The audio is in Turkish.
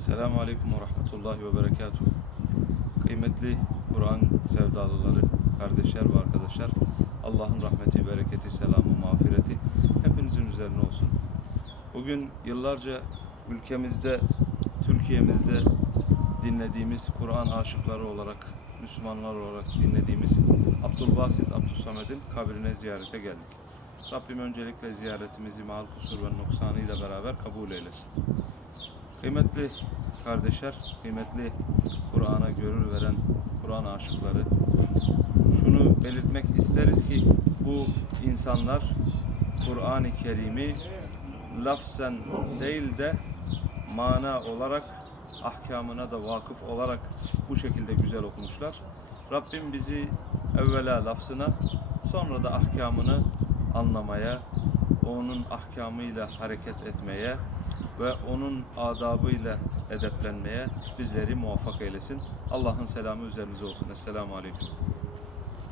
Selamun Aleyküm ve Rahmetullahi ve Berekatuhu. Kıymetli Kur'an sevdalıları, kardeşler ve arkadaşlar, Allah'ın rahmeti, bereketi, selamı, mağfireti hepinizin üzerine olsun. Bugün yıllarca ülkemizde, Türkiye'mizde dinlediğimiz Kur'an aşıkları olarak, Müslümanlar olarak dinlediğimiz Abdülbasit Abdüssamed'in kabrine ziyarete geldik. Rabbim öncelikle ziyaretimizi mal kusur ve noksanıyla beraber kabul eylesin. Kıymetli kardeşler, kıymetli Kur'an'a gönül veren Kur'an aşıkları, şunu belirtmek isteriz ki bu insanlar Kur'an-ı Kerim'i lafzen değil de mana olarak ahkamına da vakıf olarak bu şekilde güzel okumuşlar. Rabbim bizi evvela lafzına sonra da ahkamını anlamaya, onun ahkamıyla hareket etmeye ve onun adabıyla edeplenmeye bizleri muvaffak eylesin. Allah'ın selamı üzerinize olsun. Esselamu Aleyküm.